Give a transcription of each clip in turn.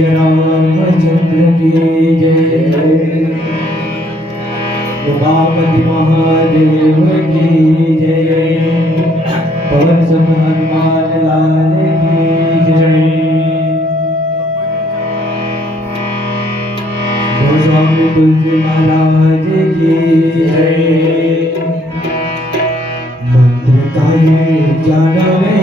श्री रामचंद्र की जय। उमापति महादेव की जय। पवन सुत हनुमान लाल की जय। गोस्वामी तुलसी महाराज की जय। मंत्र गाये जानवे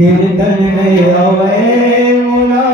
कीर्तन है अवै मुला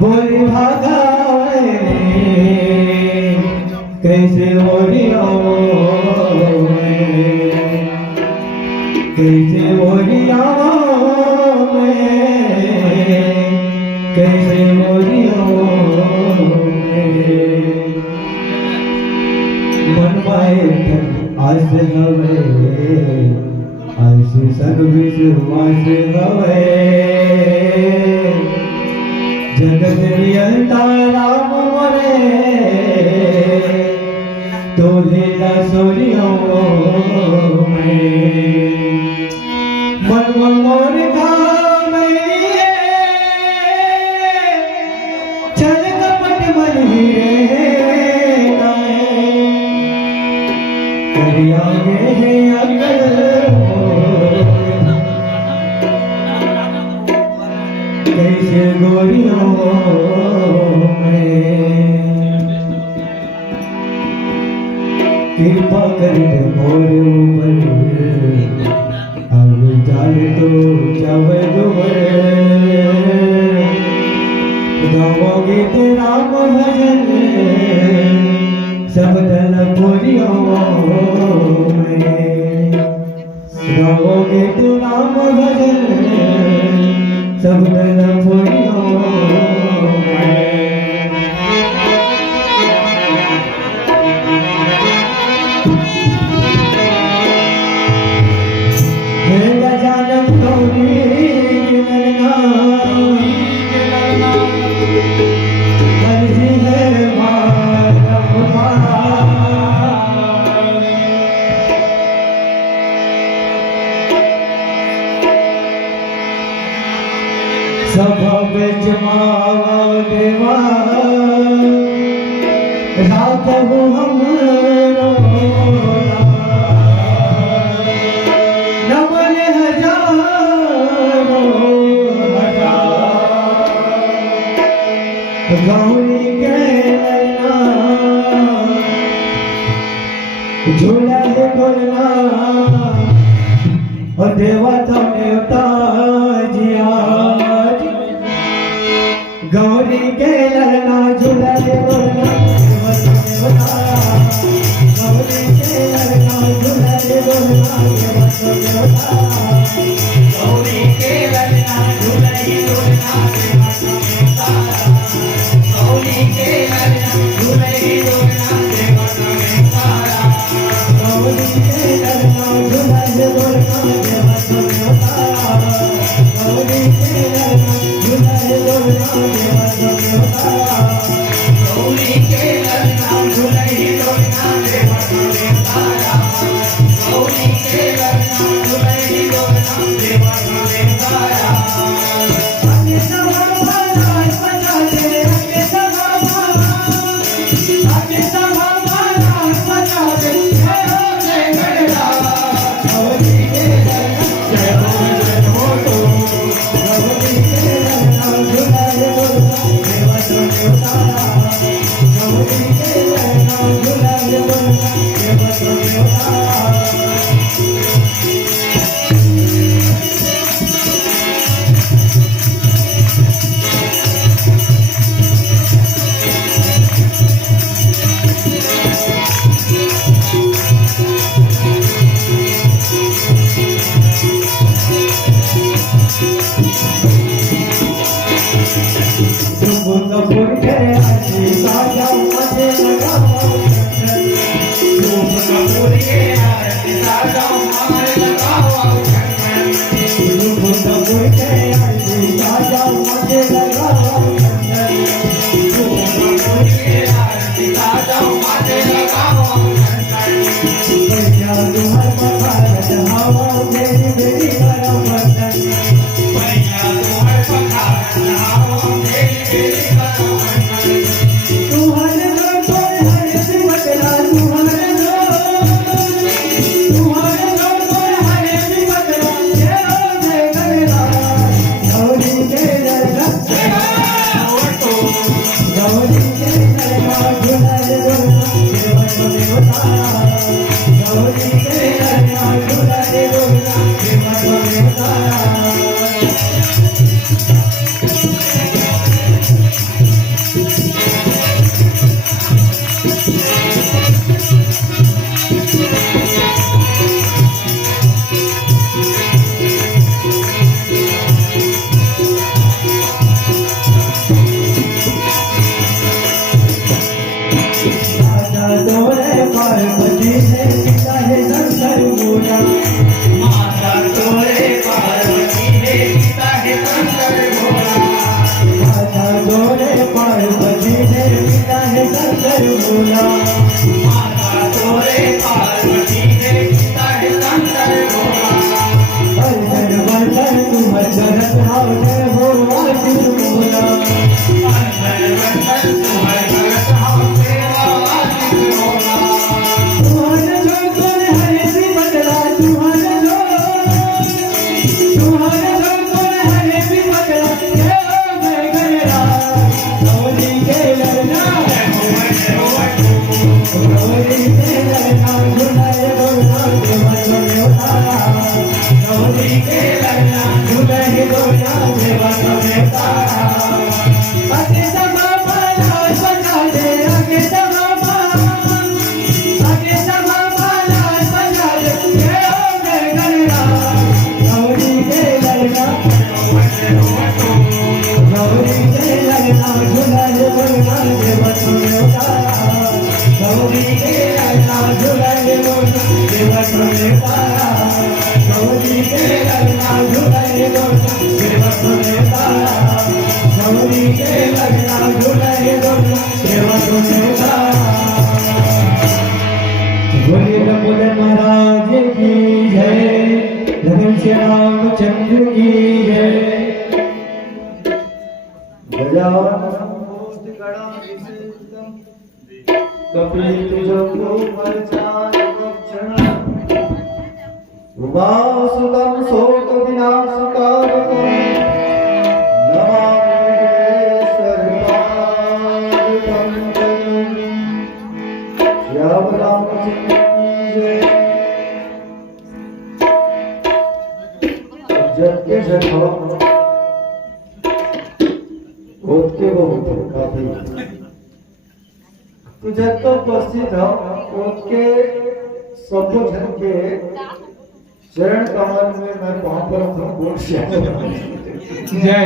बोली भागावे कैसे हो रियो कैसे हो रियो कैसे हो रियो मन माए आस हवे आसे सन विश्वास हवे जगत नियंता राम मोरे तो लीला सोरियो में मन मोर गावे चल कपट मन हीरे आगे है अकल कैसे गोरियों में कृपा करके मोर ऊपर अब जाल तो जावे दुबर गाओगे तो राम भजन सब दल गोरियों में गाओगे तो राम भजन सब दल गोरियों में। हे गजानन गौरी ललना हरि है सभा बेच मावा देवा राखहु हमरो नमन हजारो गौरी के ललना झूला है ढोलना और देवा था देवता जिया गौरी के ललना झूला ले बोलना गौरी के ललना झूला ले बोलना गौरी के ललना झूला ले बोलना गौरी के ललना झूला ले बोलना गौरी के ललना झूला ले बोलना गौरी के ललना झूला ले बोलना गौरी के ललना झूला ले बोलना गौरी के ललना झूला ले बोलना अपने सभा महाराज बचा दे अपने सभा महाराज बचा दे जय गणना गौरी के ललना जय हो गौरी के ललना झूला ले बोलना गौरी के ललना झूला ले बोलना तुम तो फूल के आशी साजा मुझे माथे लगाओ भैया तुम्हार पखार चढ़ाओ मेरी बेटी करो वंदन भैया तुम्हार पखार चढ़ाओ मेरी बेटी करो वंदन तुम्हारे घर पर हरे से बटला तुम्हारे घर पर हरे से बटला जय गणेश गौरी के लड़का गौरी के लड़का झूलाए गोला देवन में उतारा गौरी के लड़का झूलाए गोला देवन में उतारा पार्वती ने पिता है शंकर भोला माता तोरे पार्वती ने पिता है शंकर भोला माता तोरे पार्वती ने पिता है शंकर भोला माता तोरे पार्वती ने पिता है शंकर भोला हर वर्षन तुम जगत हाव जय हो आशिष भोला हर वर्षन तुम जगत हाव जय हो आशिष भोला तुम्हारे घर पर हरे से बटला तुम्हारे घर पर हरे से बटला जय गणेश गौरी के लड़का गौरी के लड़का झूलाए गोला देवन में उतारा गौरी के लड़का झूलाए गोला देवन में उतारा आगे सभा पाला सजा दे आगे सभा आगे सभा पाला सजा दे जय गणेश गौरी के लड़का गौरी के लड़का झूलाए गोला देवन में उतारा गौरी के लड़का झूलाए गोला देवन में उतारा गौरी के लड़का झूलाए गोला देवन में उतारा गौरी के लड़का झूलाए गोला देवन में उतारा बोलिए लंबोदर महाराज की जय लगन श्री रामचंद्र की जय गजानन कपित जम्बो मर्चान रक्षण उमासुतं शोक विनाशकारकं नमामि सर्वाधिकं श्याम रामचंद्र की जय जग के जग हो खुद के वो काफी तो जब तो उपस्थित हो उनके सब जन के चरण कमल में मैं वहां पर अपना वोट जय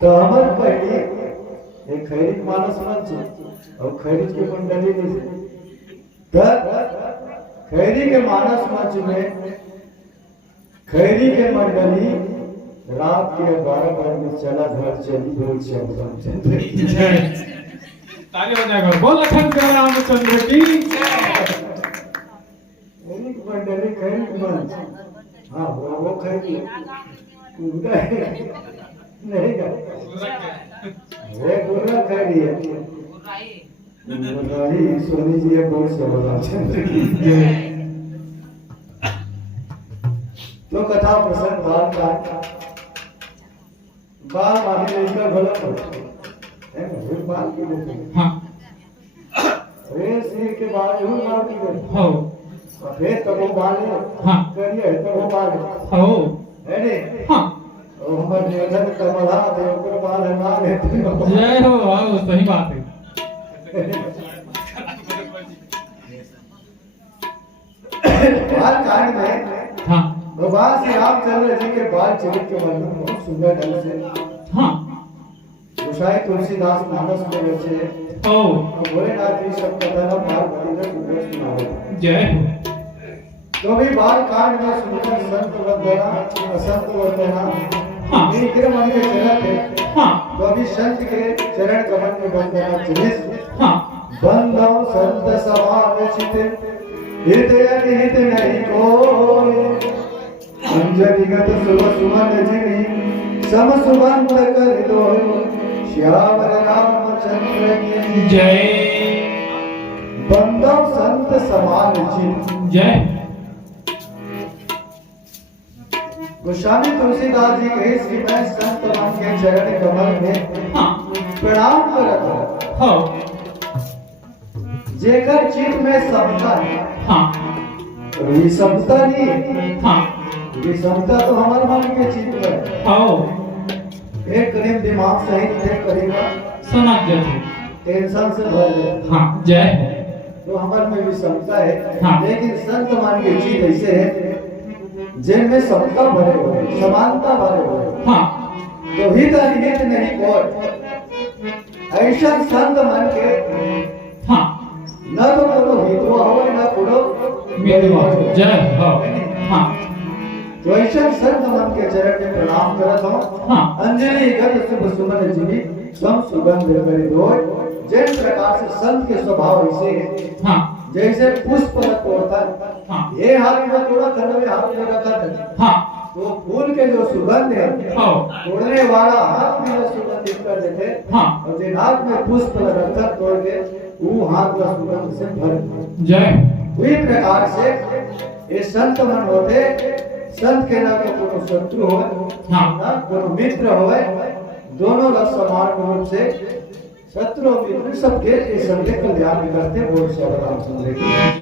तो हमार पहली एक खैरिक मानस मंच और खैरिक की मंडली में खैरी के मानस मंच में खैरी के मंडली रात के 12 बजे में चला घर चली बोल रामचंद्र की जय ताली बजाकर बोल शंकर रामचंद्र की जय खैरी की मंडली खैरी की मंच हाँ वो खैरी उनका नहीं का वो गुर्रा खैरी है गुर्राही सोनी जी है बोल रामचंद्र की जय तो कथा प्रसंग बाल माने लेकर गलत हो है ना वो बाल की लेते हाँ रे सिर के बाल जो बाल की लेते हो सफेद तो वो बाल है हाँ करिए तो वो बाल हो है ने हाँ और हमारे निरंजन कमला देवकर बाल है मां है जय हो वाह सही बात है बाल कांड में हाँ भगवान श्री रामचंद्र जी के बाल चरित्र के वर्णन बहुत सुंदर ढंग से हाँ गोसाई तुलसीदास मानस में रचे ओ भोलेनाथ जी सब कथा पार्वती ने सुंदर सुनाया जय हो तो भी बाल कांड में सुंदर संत वंदना असंत वंदना हाँ विक्रम के चलत है हाँ तो अभी संत के चरण कमल में बंदना चाहिए। हाँ बंधो संत समान चित हित अनिहित नहीं कोई अंजलिगत शुभ सुमन जिनी सम सुगंध कर दो श्याम रामचंद्र की जय बंधो संत समान चित। जय गोस्वामी तुलसीदास जी कहे कि मैं संत मन के चरण कमल में हाँ प्रणाम करत हूं। हाँ जेकर चित्त में समता है, हाँ तो ये समता नहीं, हाँ ये समता तो हमारे मन के चित्त में है। आओ एक करीब दिमाग सही नहीं करेगा, सुना देते टेंशन से भर जाए। हाँ जय तो हमारे में भी समता है। हाँ। लेकिन संत मान के चित्त ऐसे है जिनमें समता भरे हुए, समानता भरे हुए। हाँ तो हित अनिहित नहीं कोई ऐसा संत मन के हाँ न तो कोनो हितवा हो न कोनो मितवा हो। जय हो। हाँ तो ऐसा संत मन के चरण में प्रणाम करत हूं। हाँ अंजलि गत शुभ सुमन जिनी सम सुगंध करे दो। जिस प्रकार से संत के स्वभाव ऐसे है, हाँ जैसे पुष्प तोड़ता है, हाँ ये हाथ में तोड़ा थर्ड में हाथ में रखा था, हाँ तो फूल के जो सुगंध है आओ तोड़ने वाला हाथ में जो सुगंधित कर देते, हाँ और जिन हाथ में पुष्प रखा तोड़ के वो हाथ का सुगंध से भर। जय वही प्रकार से ये संत मन होते, संत के ना तो कोनो शत्रु हो हाँ ना कोनो मित्र हो, दोनों का समान रूप से शत्रु मित्र सबके संग कल्याण करते बोल श्री रामचंद्र की।